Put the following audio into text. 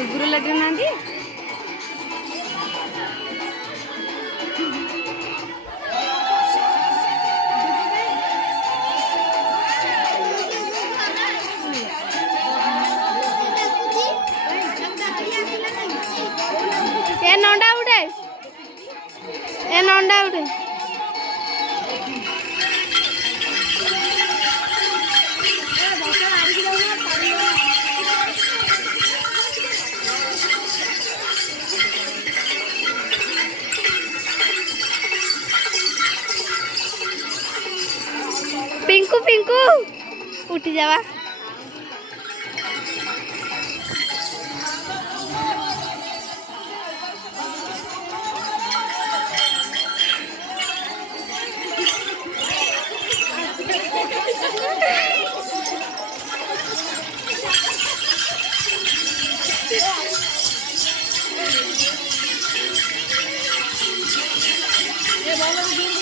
କୁକୁର ଲାଟିନ୍ ନାହାନ୍ତି। ଏ ନଣ୍ଡା ଉଠେ, ଏ ନଣ୍ଡା ଉଠେ। पिंकू पिंकू उठी जावा। ये